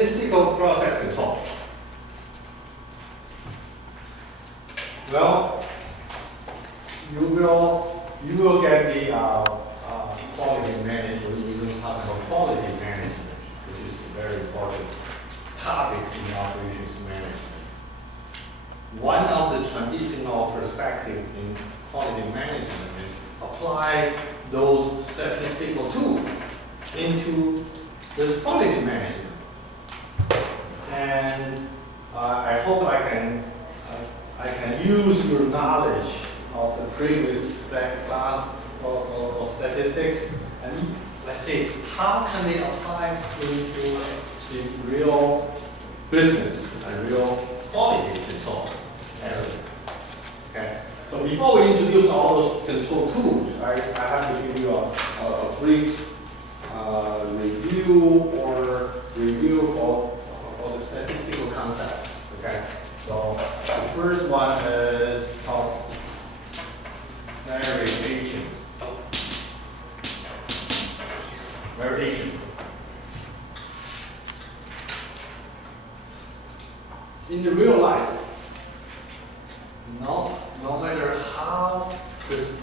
statistical process control. Well, you will get the quality management. We will talk about quality management, which is a very important topic in operations management. One of the traditional perspectives in quality management is apply those statistical tools into this quality management. And I hope I can use your knowledge of the previous class of statistics, and let's see how can they apply into the real business and real quality control area. Okay. So before we introduce all those control tools, I have to give you a brief review for the statistical concept. Okay. So the first one is called variation. Variation. In the real life, no matter how this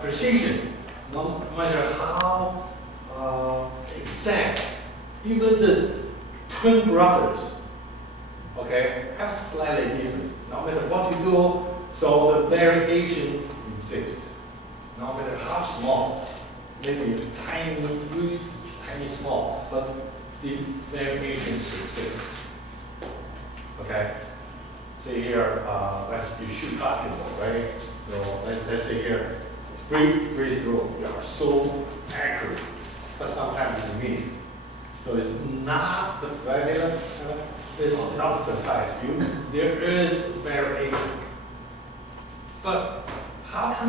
precision, no matter how exact, even the twin brothers, okay, have slightly different. No matter what you do, so the variation exists. No matter how small, maybe tiny, really tiny small, but the variation exists. Okay. Say here, you shoot basketball, right? So let's say here, free throw. You are so accurate, but sometimes you miss. So it's not the right. It's not precise. There is variation. But how can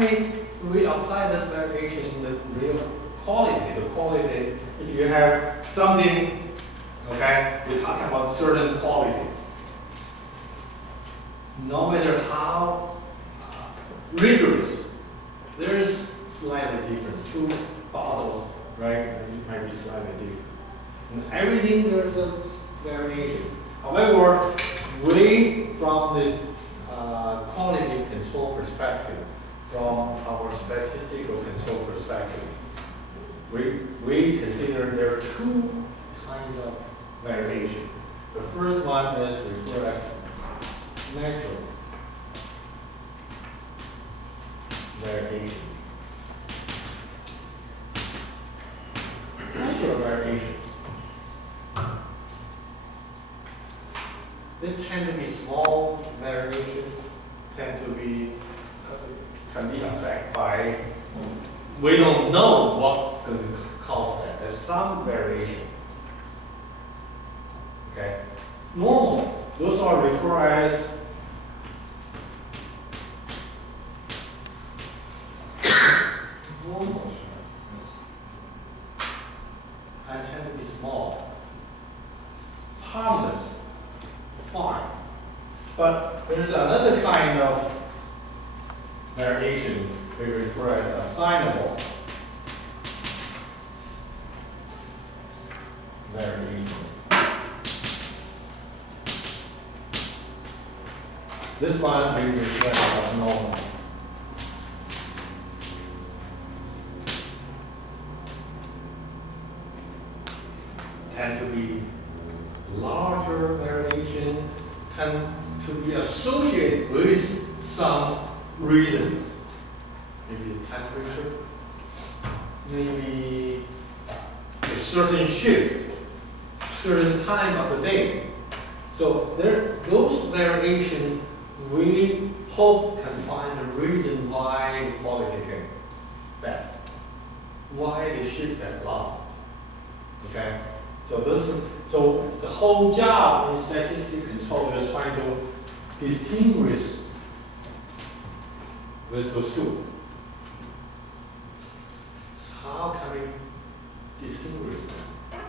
we apply this variation in the real quality? The quality, if you have something, okay, we're talking about certain quality. No matter how rigorous, there's slightly different. Two bottles, right? It might be slightly different. In everything, there's a variation. However, from the quality control perspective, from our statistical control perspective, we consider there are two kinds of variation. The first one is referred as natural variation. Natural variation. They tend to be small variations, can be affected by, we don't know what could cause that. There's some variation. Okay. Normal, those are referred as normal and tend to be small, harmless, fine. But there's another kind of variation we refer as assignable variation. This one we refer as abnormal. Tend to be larger variation, tend to be associated with some reasons. Maybe temperature, maybe a certain shift, certain time of the day. So those variations we hope can find a reason why the quality came bad, why they shift that long. Okay. So the whole job in statistical control is trying to distinguish with those two. So how can we distinguish them?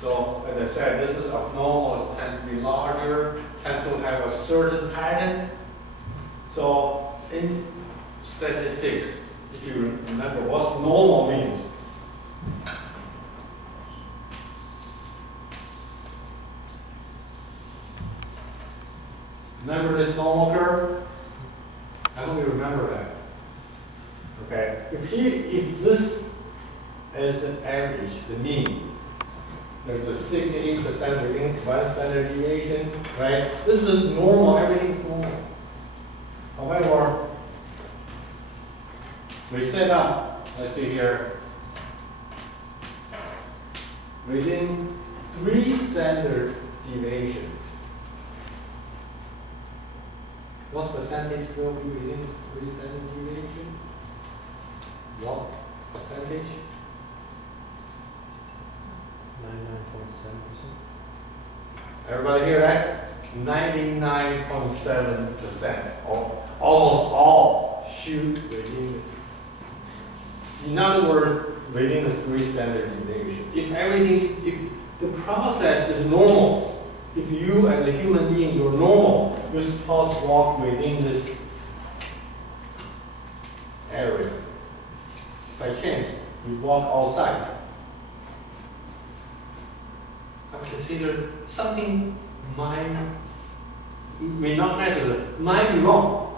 So as I said, this is abnormal, tend to be larger, tend to have a certain pattern. So in statistics, if you remember what normal means, if this is the average, the mean, there's a 68% within one standard deviation, right? This is normal, everything's normal. However, we set up, let's see here, within 3 standard deviations. What percentage will be within 3 standard deviations? What percentage? 99.7%. Everybody hear that? 99.7% of almost all shoot within. In other words, within the 3 standard deviation. If everything, if the process is normal, if you as a human being, you're normal, you're supposed to walk within this area. By chance, you walk outside. I consider something may not measure, might be wrong,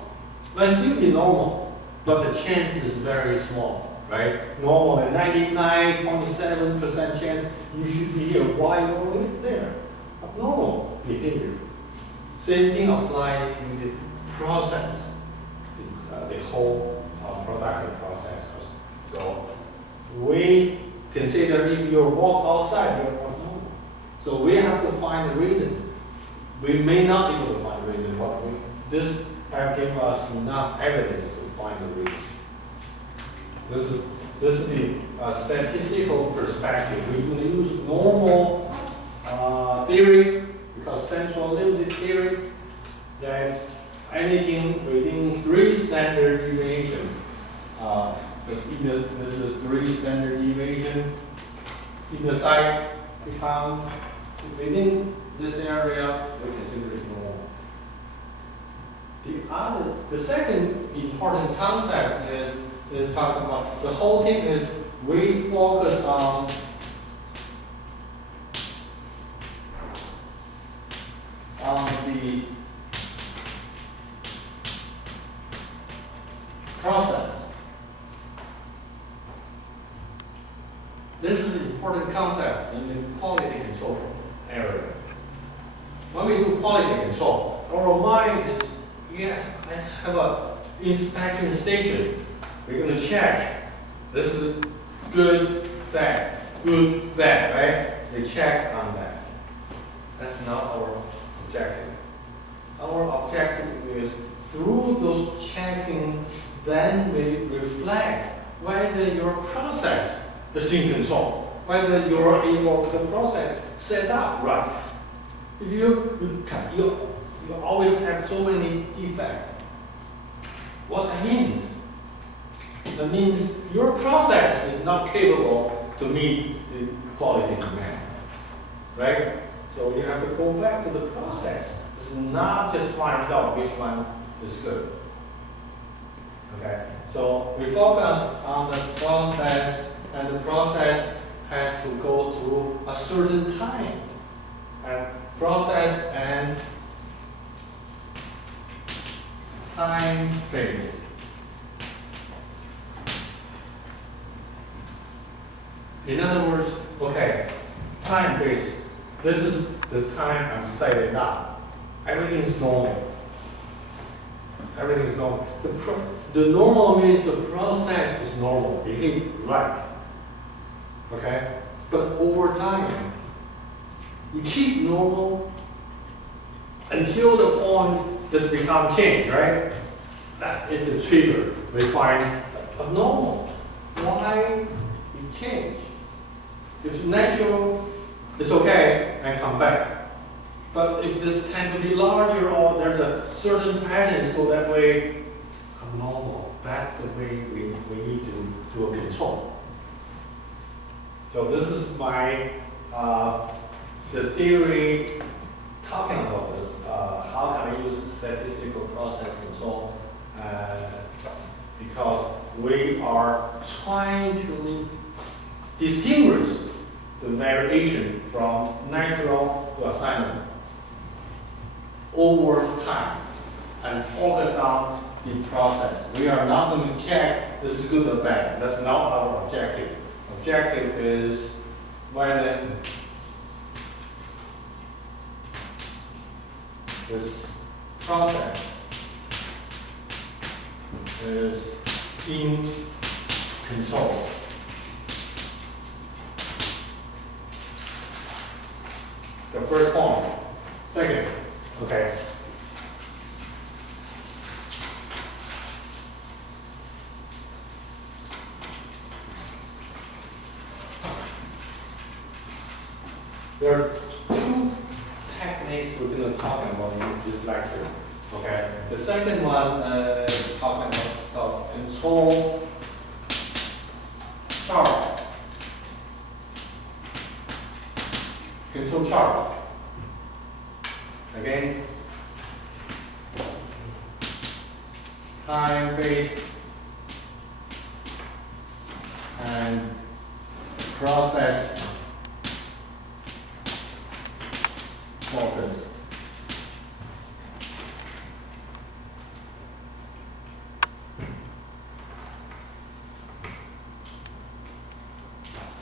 but still be normal. But the chance is very small, right? Normal, a 99.7% chance you should be here. Why you're there? Abnormal behavior. Same thing applies to the process, the whole production process. So we consider if you walk outside, you're abnormal. So we have to find a reason. We may not be able to find a reason, but this have given us enough evidence to find a reason. This is the statistical perspective. We're going to use normal theory, because central limit theory, that anything within 3 standard deviation. So either this is 3 standard deviation, either side become within this area, we consider it normal. The second important concept is talking about the whole thing is we focus on the process. This is an important concept in the quality control area. When we do quality control, our mind is, yes, let's have an inspection station. We're going to check. This is good, bad, right? We check on that. That's not our objective. Our objective is through those checking, then we reflect whether your process is in control, whether you're able to process set up right. If you always have so many defects, what that means? That means your process is not capable to meet the quality demand, right? So you have to go back to the process. It's not just find out which one is good. Okay, so we focus on the process, and the process has to go through a certain time. And process and time-based. In other words, okay, time-based. This is the time I'm setting up. Everything is normal. Everything is normal. The normal means the process is normal, behave right. Okay? But over time, you keep normal until the point this becomes change, right? That is the trigger. We find abnormal. Why it change? If it's natural, it's okay, and come back. But if this tends to be larger or there's a certain pattern go that way, abnormal. That's the way we need to do a control. So this is my the theory talking about this. How can I use statistical process control? Because we are trying to distinguish the variation from natural to assignment over time and focus on the process. We are not going to check this is good or bad. That's not our objective. Objective is when this process is in control. The first point. Second, okay. There are two techniques we're going to talk about in this lecture. Okay. The second one is talking about control chart. Control chart. Again, time-based and process focus.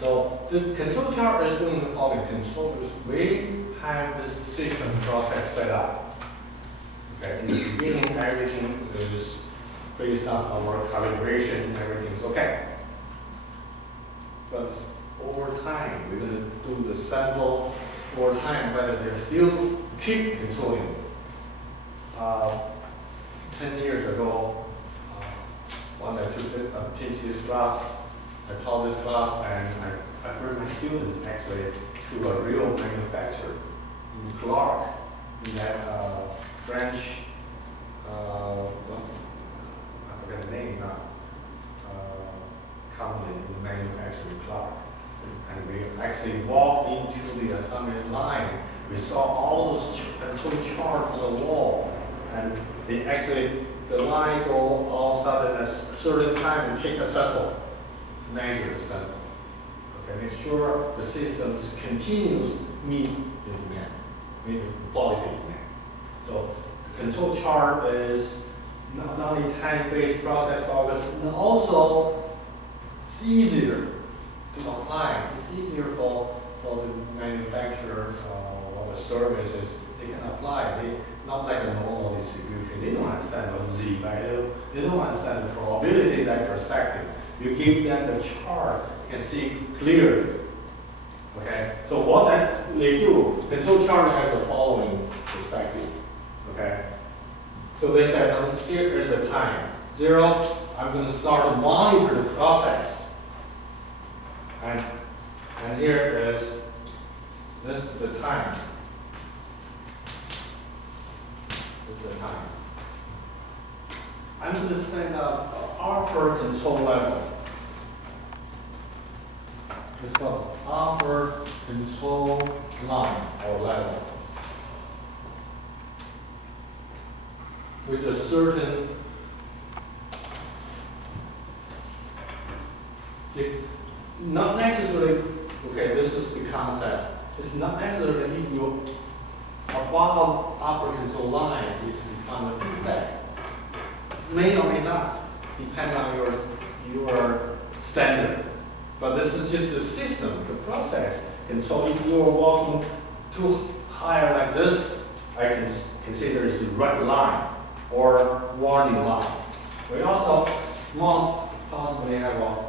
So the control chart is going to call it control. We have this system process set up. Okay, in the beginning, everything is based on our calibration. Everything's okay. But over time, we're going to do the sample over time, whether they still keep controlling. 10 years ago, when I teach this class, I taught this class, and I bring my students actually to a real manufacturer in Clark, in that French, I forget the name now, company in the manufacturing Clark. And we actually walked into the assembly line. We saw all those control charts on the wall, and it actually, the line go all of a sudden at a certain time and take a sample, measure the sample. Okay, make sure the systems continues meet the demand, meet the quality demand. So the control chart is not only time-based process focus, and also it's easier to apply. It's easier for the manufacturer or the services. They can apply. They not like a normal distribution. They don't understand the Z value. They don't understand the probability, that perspective. You give them the chart, you can see clearly. Okay. So what they do, the control chart has the following perspective. Okay. So they said, here is the time 0. I'm going to start to monitor the process. And here is this is the time. This is the time. I'm going to set up an upper control level. It's called upper control line or level, with a certain, not necessarily, okay, this is the concept. It's not necessarily if you above upper control line, it become a defect. May or may not, depend on your standard. But this is just the system, the process. And so if you are walking too high like this, I can consider it's a red line or warning line. We also must possibly have a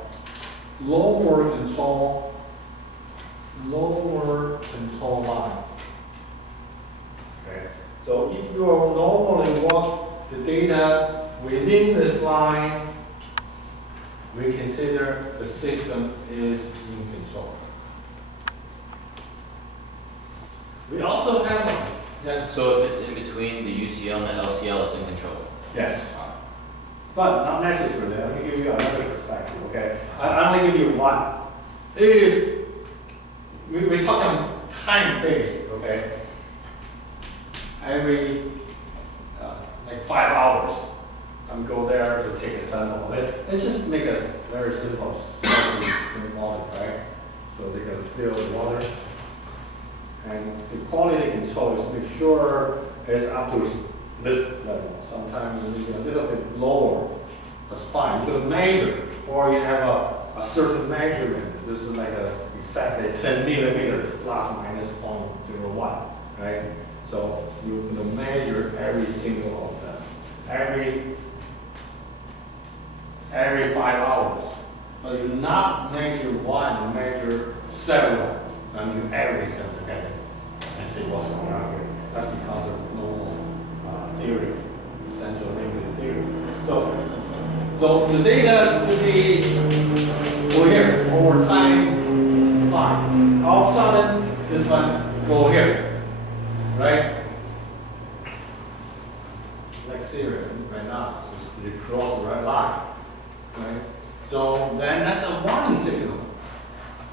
lower control line. Okay. So if you are normally walk the data within this line, we consider the system is in control. We also have, yes. So if it's in between the UCL and the LCL, it's in control. Yes. But not necessarily. Let me give you another perspective, okay? I only give you one. If we're talking time-based, okay? Every like 5 hours, I'm go there to take a sample. Let's just make a very simple model, right? So they can fill the water, and the quality control is make sure it's up to this level. Sometimes you need a little bit lower, that's fine. You can measure, or you have a certain measurement. This is like exactly 10 millimeters plus minus 0.01, right? So you can measure every single of them, every 5 hours. But you not measure one, you measure several, and you average them together and see what's going on here. That's because of normal theory, central limit theory. So the data could be go here over time, fine. All of a sudden, this one go here, right? Like Syria right now, so they cross the red line, right? So then that's a warning signal.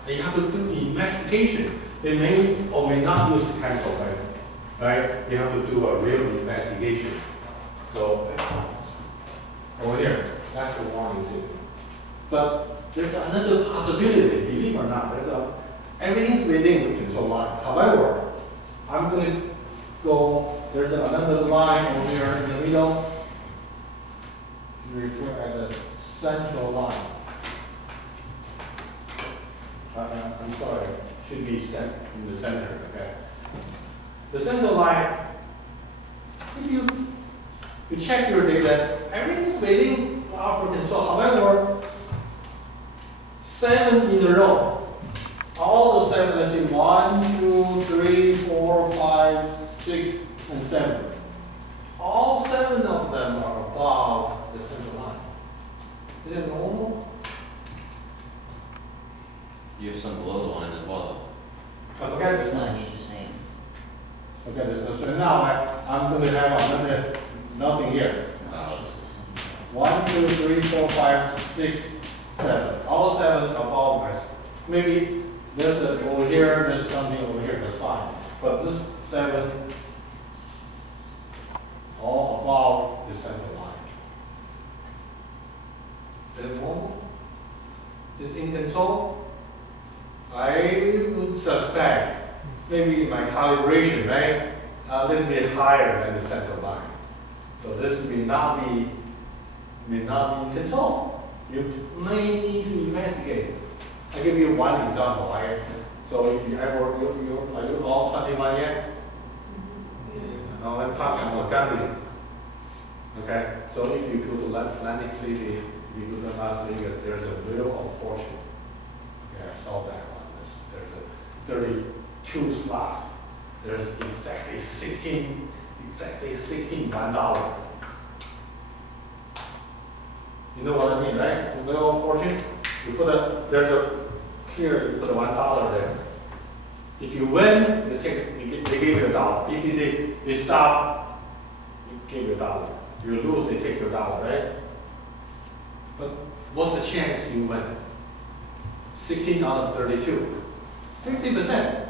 And you have to do the investigation. They may or may not use the chemical, right? You have to do a real investigation. So over here, that's the warning signal. But there's another possibility, believe it or not. Everything's within the control line. However, I'm going to go, there's another line over here in the middle. We refer as the central line. I'm sorry, should be in the center, okay? The central line, if you check your data, everything's within our control. However, 7 in a row, all the 7, let's see, 1, 2, 3, 4, 5, 6, and 7. All 7 of them are above the central line. Is it normal? You have some below the line as well, I forget this No, one. he's just saying. Okay, so now I'm going to have nothing here. No, it's just the same. 1, 2, 3, 4, 5, 6, 7. All 7 above my. Maybe there's over here, there's something over here, that's fine. But this 7, all above the central line. Is it normal? Is it in control? I would suspect maybe my calibration, right, a little bit higher than the central line. So this may not be in control. You may need to investigate it. I'll give you one example. So if you ever, are you all 21 yet? No, I'm talking about gambling. Okay, so if you go to Atlantic City, you go to Las Vegas, there's a wheel of fortune. Okay, I saw that one. There's a 32 slot. There's exactly 16 $1. You know what I mean, right? The wheel of fortune. You put here you put $1 there. If you win, they give you $1. If they stop, you give you $1. You lose, they take your $1, right? But what's the chance you win? 16 out of 32. 50%,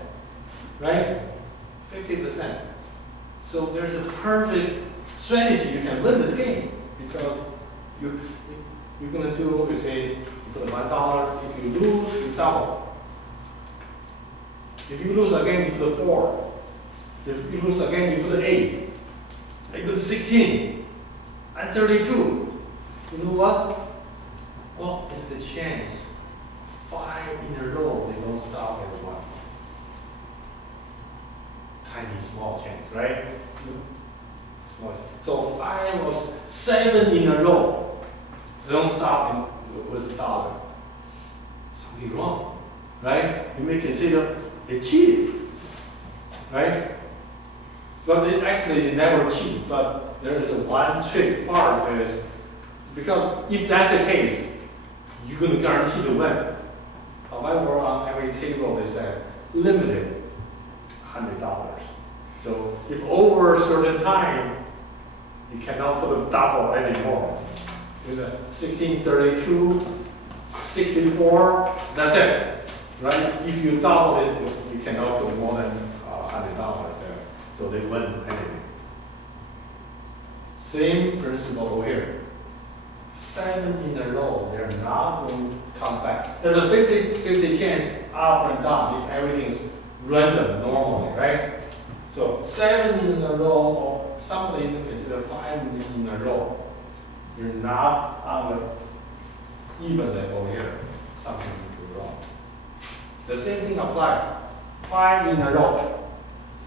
right? 50%. So there's a perfect strategy you can win this game because you're going to do what we say, you put $1, if you lose, you double. If you lose again, you put 4. If you lose again, you put 8. I go to 16 and 32. You know what? What is the chance? 5 in a row, they don't stop at 1. Tiny, small chance, right? Small chance. So 5 or 7 in a row, they don't stop with $1. Something wrong, right? You may consider they cheated, right? But they never cheat. But there is one trick part is because if that's the case, you're going to guarantee to win. However, on every table they said limited $100. So if over a certain time, you cannot put a double anymore. With a 16, 32, 64, that's it, right? If you double this, you cannot put more than $100 there. So they win anyway. Same principle over here. 7 in a row, they're not going to come back. There's a 50-50 chance up and down if everything's random normally, right? So 7 in a row, or somebody even consider 5 in a row. You're not on the even level here. Something is wrong. The same thing applies. 5 in a row.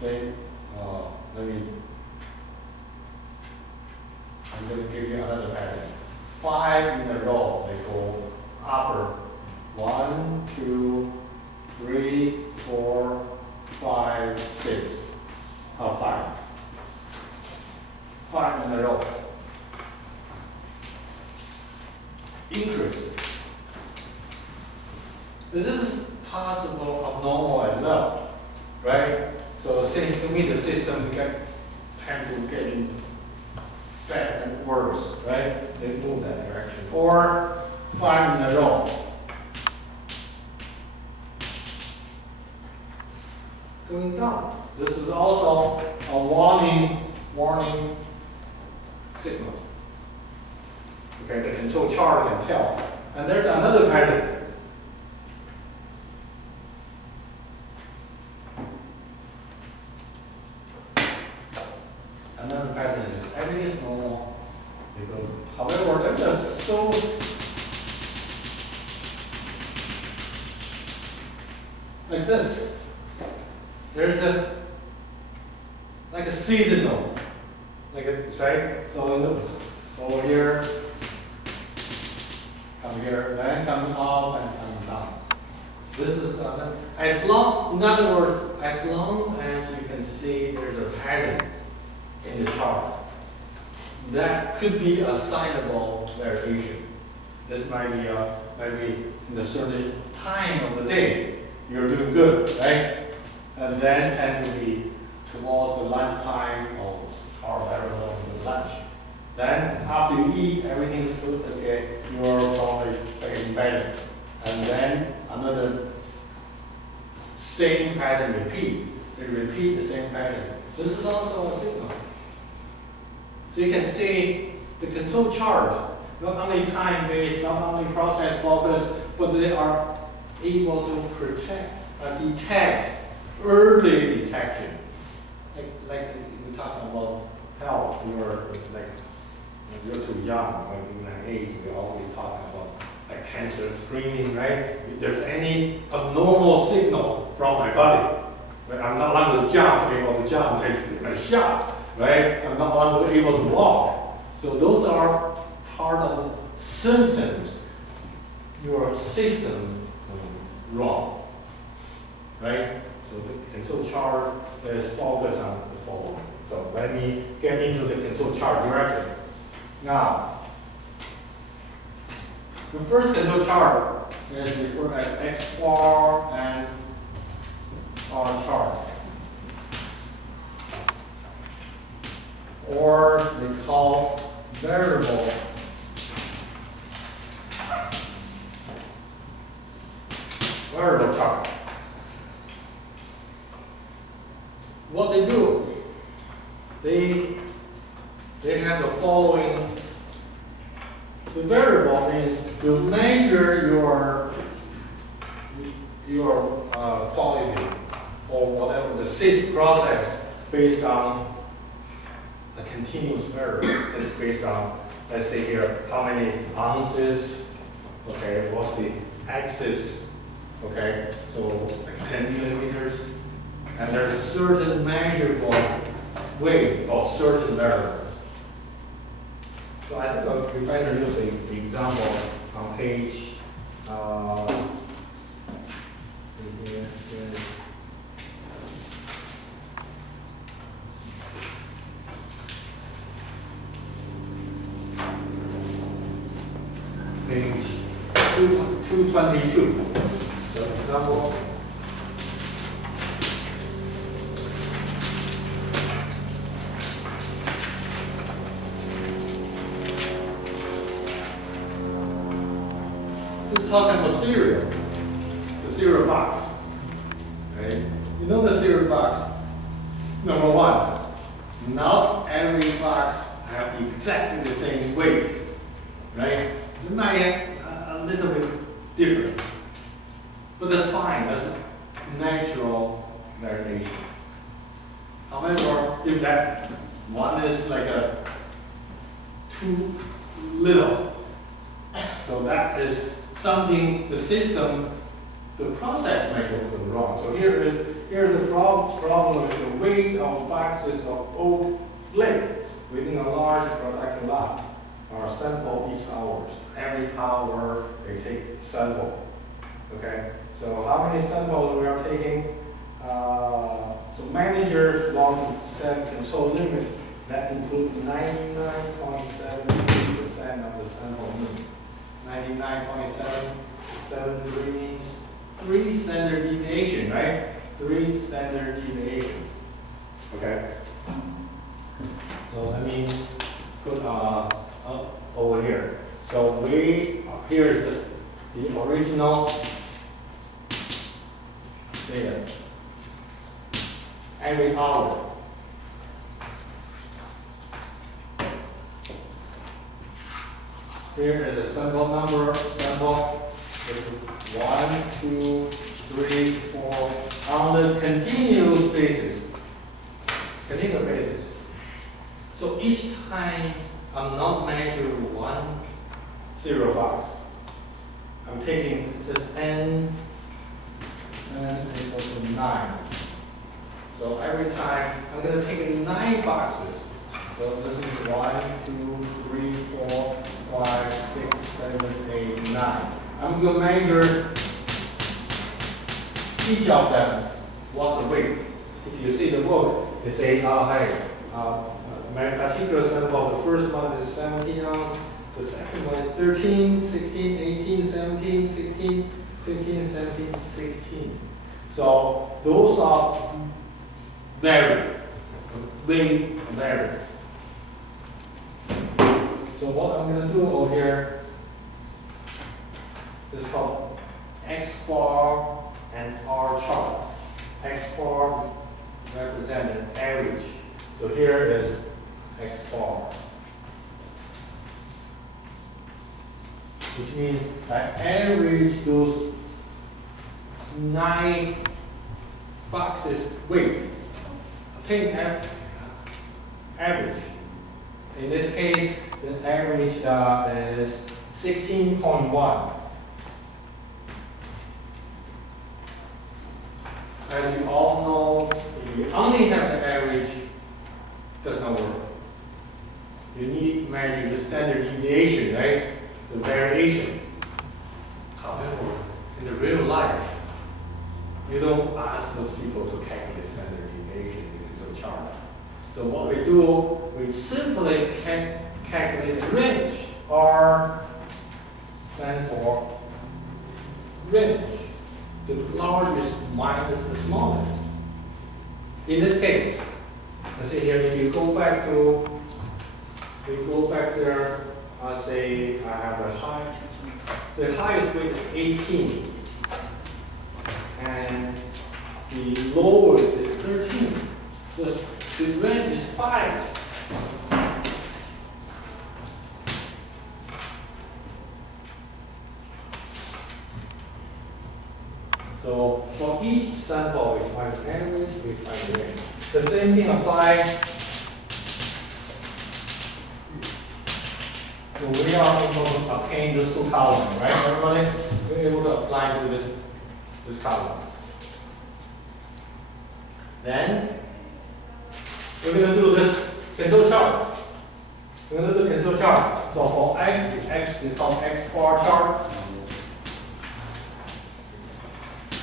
Say, I'm going to give you another pattern. 5 in a row. They go upper. 1, 2, 3, 4, 5, 6. 5. 5 in a row. Increase. This is possible abnormal as well, right? So it seems to me the system tend to get in bad and worse, right? They move that direction. Or 5 in a row. Going down. This is also a warning signal. Okay, the control chart can tell. And there's another pattern. Another pattern is everything is normal. They go, however, they're just so like this. There's like a seasonal, like a right. So over here, come here, then comes up and comes down. This is as long. In other words, as long as you can see there's a pattern in the chart, that could be a signable variation. This might be in a certain time of the day you're doing good, right? And then tend to be towards the lunchtime or better than the lunch. Then after you eat, everything's good, okay, you're probably getting better. And then another same pattern repeat. They repeat the same pattern. This is also a signal. So you can see the control chart, not only time-based, not only process-focused, but they are able to detect early detection. Like we're talking about health, you're too young. When you're age, we're always talking about like cancer screening, right? If there's any abnormal signal from my body, right? I'm not able to jump like a shot. Right? I'm not able to walk. So those are part of the symptoms. Your system wrong. Right? So the control chart is focused on the following. So let me get into the control chart directly. Now, the first control chart is referred as X bar and R chart. Or they call variable chart. What they do, they have the following. The variable means you measure your quality or whatever the sys process based on a continuous variable. It's based on, let's say here, how many ounces, okay, what's the axis, okay, so like 10 millimeters, and there's certain measurable weight of certain variables. So I think we better use the example on page, page 222. So example. Let's talk about cereal. The cereal box. Right? You know the cereal box? Number one, not every box have exactly the same weight. Right? It might have a little bit different. But that's fine, that's natural variation. However, if that one is like a 2 little. So that is something the system, the process might have gone wrong. So here's the problem with the weight of boxes of oak flake within a large production lot are sampled each hour. Every hour they take a sample. Okay, so how many samples we are taking? So managers want to set control limit that include 99.73% of the sample mean. 99.773 means 3 standard deviation, right? 3 standard deviation. Okay. So let me put over here. So here's the original data. Every hour. Here is a sample number. Sample is 1, 2, 3, 4 on the continuous basis. Continuous basis. So each time I'm not measuring 1 0 box. I'm taking just n equals to 9. So every time I'm going to take 9 boxes. So this is 1, 2, 3, 4, 5, 6, 7, 8, 9. I'm going to measure each of them. What's the weight? If you see the book, they say, oh, hey, my particular sample, the first one is 17 ounces, the second one is 13, 16, 18, 17, 16, 15, 17, 16. So those are vary. They vary. So what I'm going to do over here is called X bar and R chart. X bar represents an average. So here is X bar, which means I average those 9 boxes weight. Take average. In this case, the average is 16.1. As you all know, if you only have the average, it does not work. You need to measure the standard deviation, right? The variation. However, in the real life, you don't ask those people to calculate standard deviation in the chart. So what we do, we simply calculate the range. R stands for range. The largest minus the smallest. In this case, let's say here, if you go back there, I'll say I have the highest weight is 18. And the lowest is 13. The range is 5. So for each sample, we find average, we find range. The same thing applies. So we are able to obtain those 2 columns, right, everybody? We're able to apply to this column. Then we're going to do this control chart. We're going to do the control chart. So for X, we call X bar chart.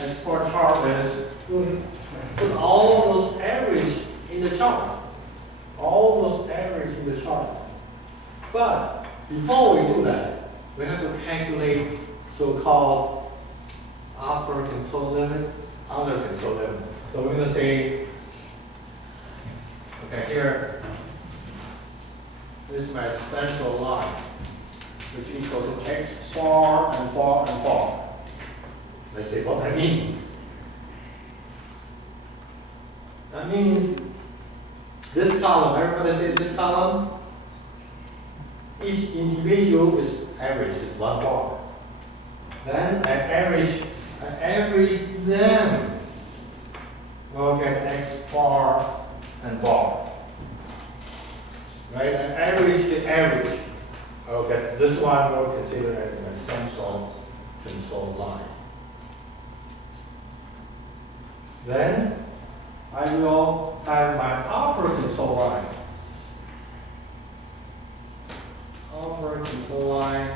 X bar chart is put all those average in the chart. All those average in the chart. But before we do that, we have to calculate so-called upper control limit, outer control limit. So we're going to say, okay, here, this is my central line, which equal to X bar and bar and bar. Let's see what that means. That means this column, everybody say this column, each individual is average, is 1 bar. Then I average them. We'll get X bar and bar. Right? I average the average. Okay, this one we'll consider as an central control line. Then I will have my upper control line. Upper control line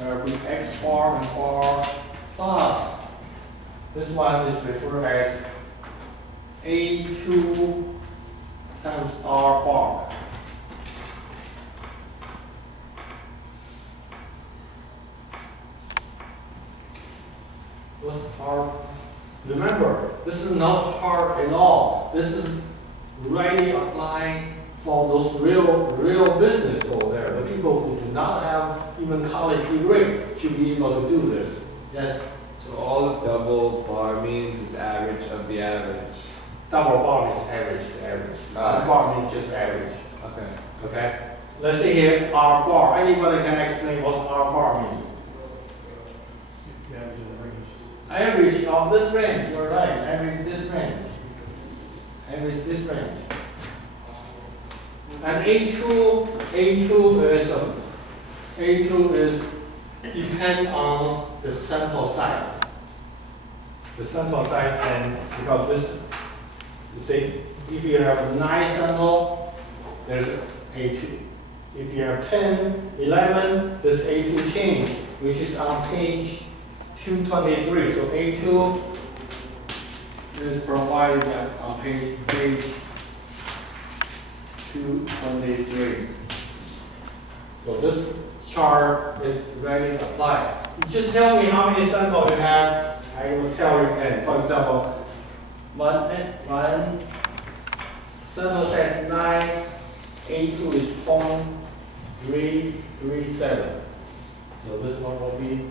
will be X bar and bar plus. This one is referred as A2 times R bar. What's R? Remember, this is not hard at all. This is really applying for those real business over there. The people who do not have even college degree should be able to do this. Yes? So all of double bar means is average of the average. Double bar means average to average. Bar means just average. Okay. Okay? Let's see here, R bar. Anybody can explain what R bar means? Average of this range, you're right. Average this range. Average this range. And A2 is depend on the sample size. The sample size, and because this, you see, if you have 9 sample, there's A2. If you have 10, 11, this A2 change, which is on page 223. So A2 is provided on page 223. So this chart is ready to apply. Just tell me how many samples you have, I will tell you again. For example, one sample size 9, A2 is 0.337. So this one will be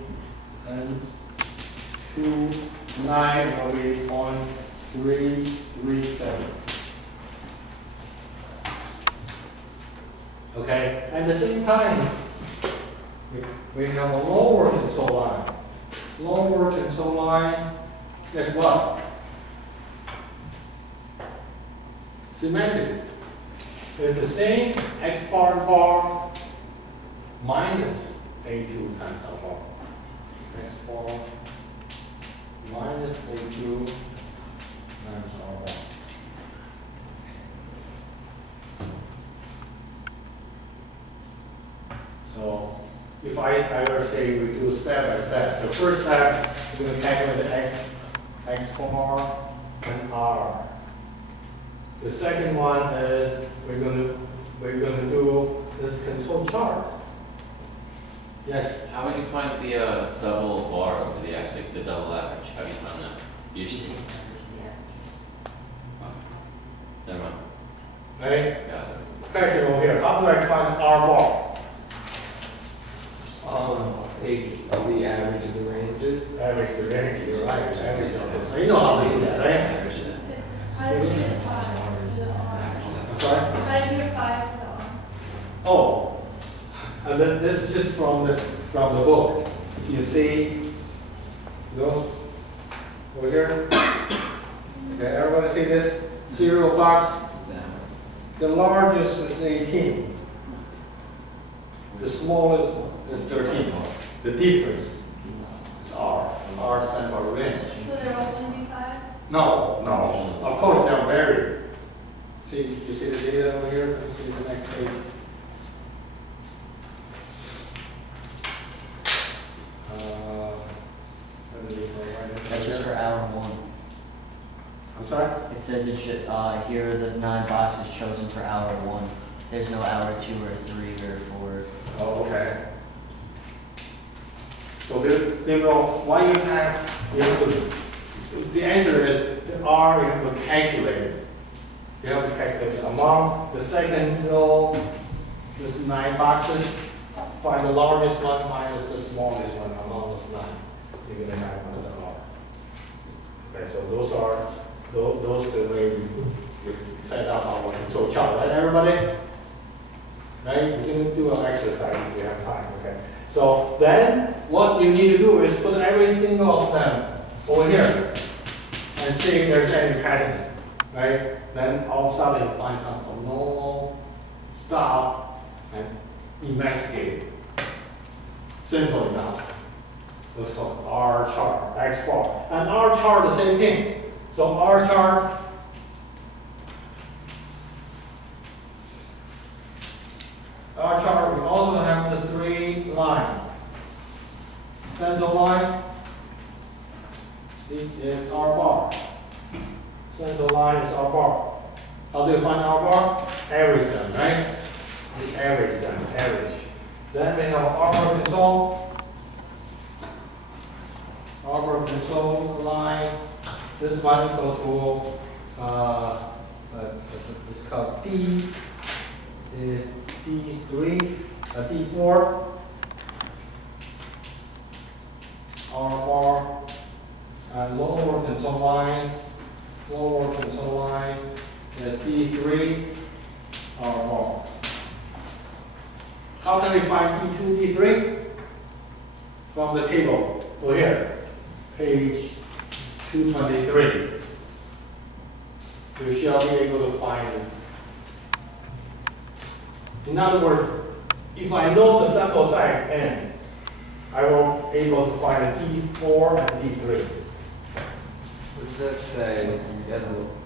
9 will be 0.337. Okay, at the same time, we have a lower control line. Lower control line, guess what? Symmetric. It's the same X bar minus A2 times R bar. X bar minus A2 times R bar. So if I were to say we do step by step, the first step we're going to calculate the X bar and R. The second one is we're going to do this control chart. Yes. How would you find the double bar over the X, like the double average? How do you find that? Usually. Never mind. Right? Got it. Question over here. How do I find R bar? Take the average of the ranges. Average the range, you're right. Average of this. You know how to do that, right? Average of it. I'm sorry? Oh, and then this is just from the book. If you see those over here, okay, everybody see this cereal box? The largest is 18. The smallest is 13. The difference is R. R stands for range. So they're all 25? No, no. Of course they're varied. See, you see the data over here? Let me see the next page. That's just for hour 1. I'm sorry? It says it should, here are the 9 boxes chosen for hour 1. There's no hour 2 or 3 or 4. Oh, okay. So they will, why you have the answer is the R you have to calculate it. You have to calculate it. Among the second row, this 9 boxes, find the largest one minus the smallest one among those 9. You're going to have another R. Okay, so those are those the way we set up our control chart, right, everybody? Right? You can do an exercise if you have time. Okay. So then, what you need to do is put every single of them over here and see if there's any patterns, right? Then all of a sudden you find some abnormal, stop and investigate. Simple enough. What's called R chart, X bar. And R chart, the same thing. So R chart, we also have the 3 line. Central line, it is R bar. Central line is R bar. How do you find R bar? Average them, right? We average them, average. Then we have R bar control. R bar control line. This one equal to it's called D. Is D3, D4. R bar and lower control line. Lower control line is D3, R bar. How can we find D2, D3? From the table over here, page 223. You shall be able to find it. In other words, if I know the sample size n, I will be able to find D4 and D3. What does that say?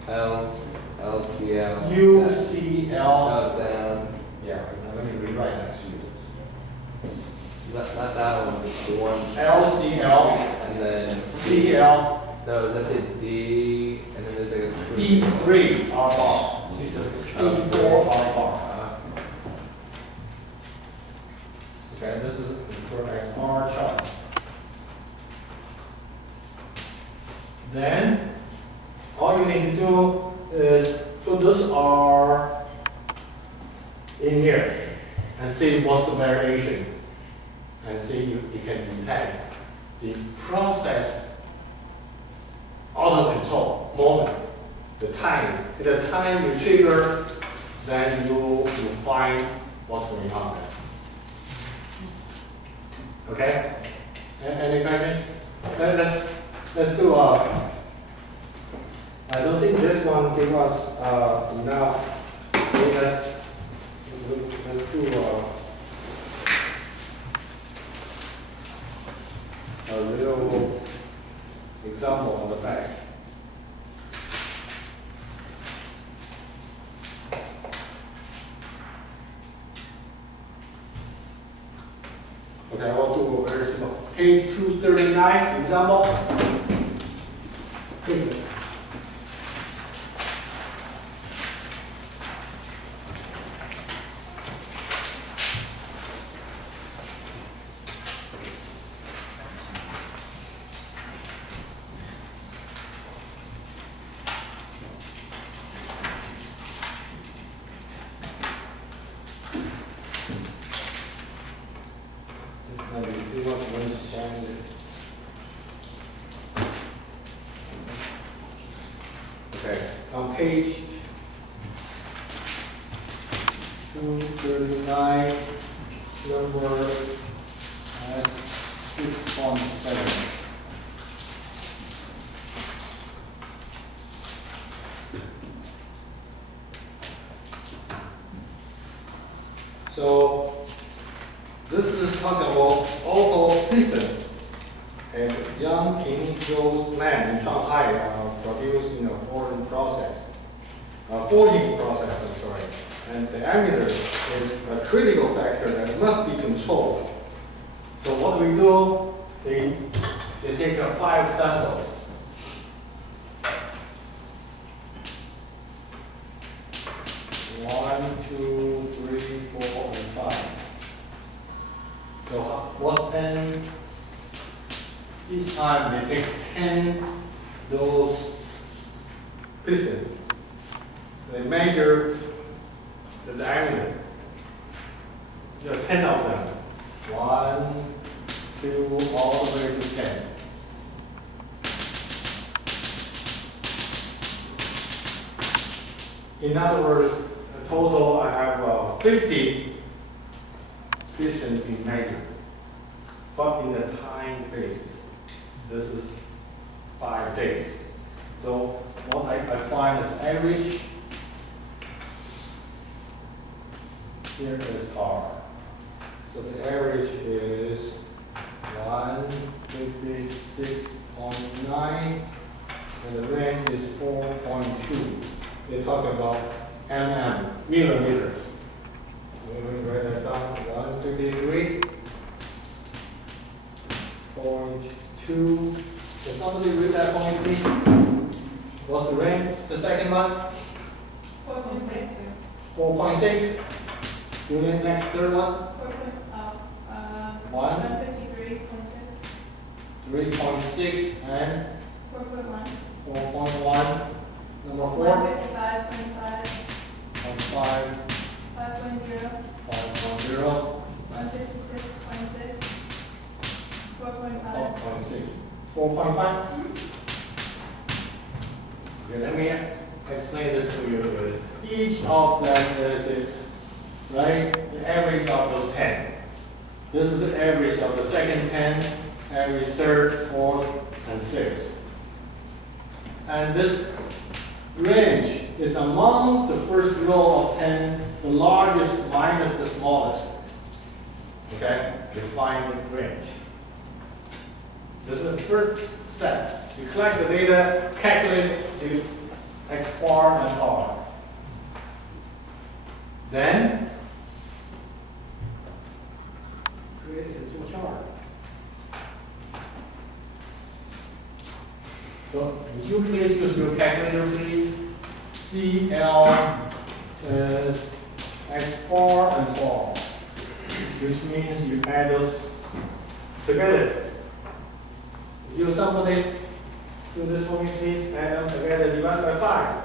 L, LCL. UCL. Down. Yeah, let me rewrite that. Not that one, but the one. LCL. And then CL. No, that's a D, and then there's like a square. D3 R bar. D4 R bar. Okay, this is for XR chart. Then all you need to do is put this R in here and see what's the variation, and see if you can detect the process auto control moment, the time. At the time you trigger, then you will find what's going on there. Okay? Any questions? Let's do I don't think this one gives us enough data. Let's do a little example on the back. Okay, I will do a very simple. Page 239, example. Okay, on page 239, number 6.7. So this is talking about auto piston. And Yang Ping Zhou's plant in Shanghai produced in a forging process. I'm sorry. And the diameter is a critical factor that must be controlled. So what do we do? They take 5 samples. 1, 2, 3, 4, and 5. So what then? Each time they take 10 those pistons. They measure the diameter. There are 10 of them. 1, 2, all the way to 10. In other words, a total I have 50 pistons being measured, but in a time basis. This is 5 days. So what I find is average. Here is R. So the average is 156.9, and the range is 4.2. They talk about millimeters. Let me write that down. 153.2. Can somebody read that for me, please? What's the range? The second one? 4.6. 4.6. Julian, next third one? 153.6. 3.6 and 4.1. 4.1. Number 4? 155.5. 5.5. 5.0. 5.0. 156.6. 4.5. 4.6. 4.5? Okay, let me explain this to you. Each of them is the average of those 10. This is the average of the second 10, average third, fourth, and fifth. And this range is among the first row of 10, the largest minus the smallest. Okay? Define the range. This is the first step. You collect the data, calculate the X bar and R. Then, create it into a chart. So, would you please use your calculator, please? CL is X bar and bar, which means you add those together. Would you somebody do this for me, please? Add them together, divide by 5.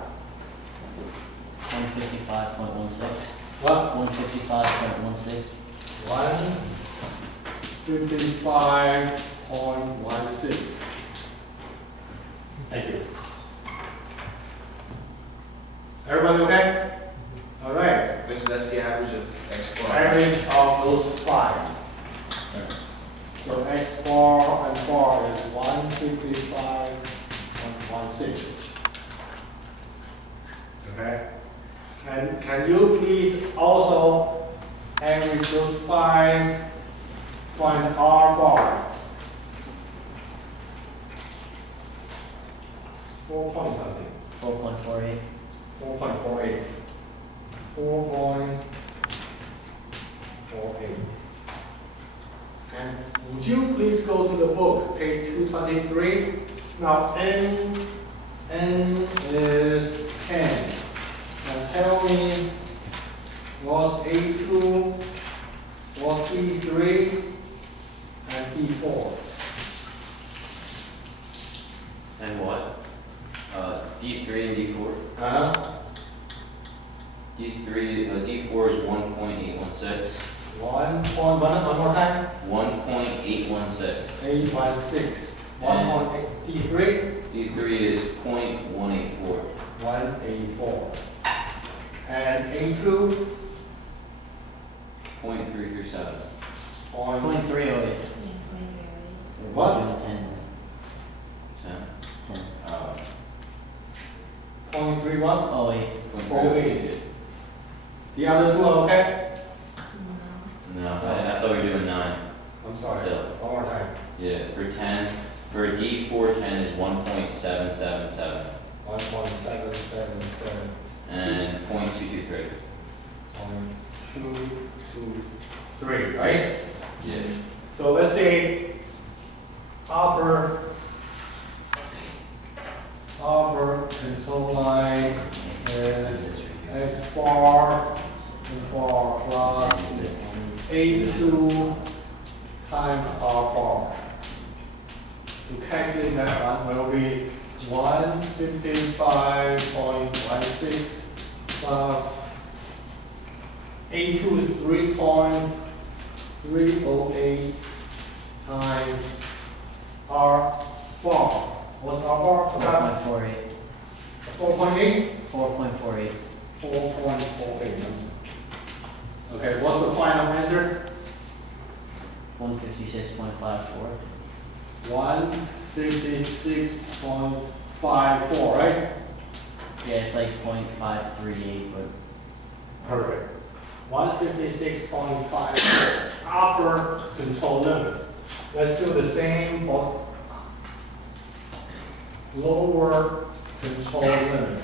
155.16. What? 155.16. 155.16. Thank you. Everybody okay? All right. So that's the average of X bar. Average of those 5. So X bar and bar is 155.16. Okay? And can you please also average those 5, find R bar? 4 point something. 4.48. 4.48. 4.48. And would you please go to the book, page 223. Now N is 10. Now tell me, was A2, was P3, and P4? And what? D3 and D4? Uh-huh. D4 is 1.816. One more time. 1.816. 816. 1.8. D3? D3 is 0.184. 184. And A2? 0.337. 0.308. What? 10. 10. It's 10. 0.31? Oh, wait. 0.08. The other two are okay? No, I thought we were doing 9. I'm sorry. So, One more time. yeah, for D4, 10 is 1.777 1.777. and 0.223. 0.223, right? Yeah. So let's say upper control line is X bar plus A2 times R bar. To calculate that one will be 155.16 plus A2 is 3.308 times R bar. What's R bar? 4.48. 4.8? 4.48. 4.48. Okay, what's the final answer? 156.54. 156.54, right? Yeah, it's like 0.538, but Perfect. 156.54, upper control limit. Let's do the same for lower control limit.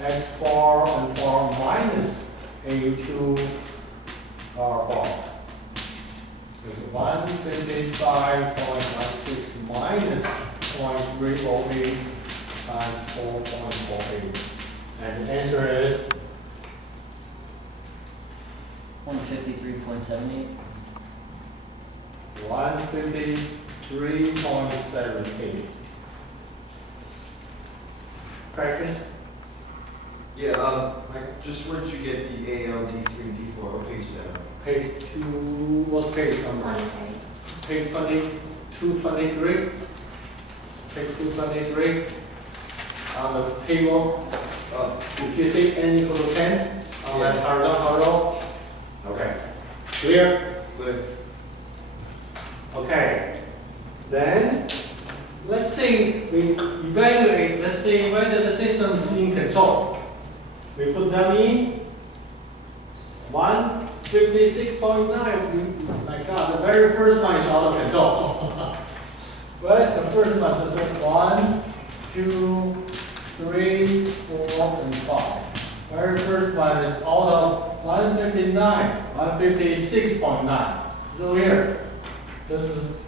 X bar and bar minus A2 bar. Is 155.96 minus 0.308 times 4.48. And the answer is 153.78. 153.78. Practice? Yeah, just where'd you get the AL, D3, and D4? What page is that on? Page 2, what's page number? 20. Page 223. Page 223. On the table, if you see n equal to 10, on that horizontal row. Okay. Clear? Good. Okay. Then, let's say we evaluate, let's see whether the system is in control. We put them in 156.9. My God, the very first one is out of control. Right? The first one is 1, 2, 3, 4, and 5. Very first one is out of 159, 156.9. So here, this is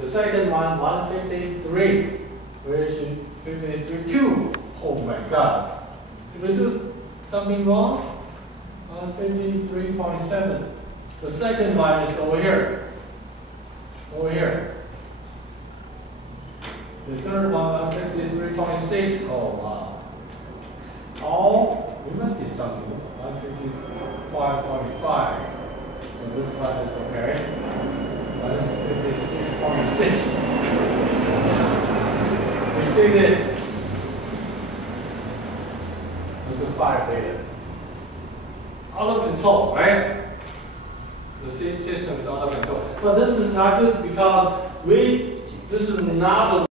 the second one, 153, which is 53.2. Oh my God. Did we do something wrong? 153.7. The second one is over here. Over here. The third one, 153.6. Oh wow. Oh, we must do something. 155.5. And this one is okay. Minus 56.6. You see that there's a 5 data. Out of control, right? The system is out of control. But this is not good because this is not a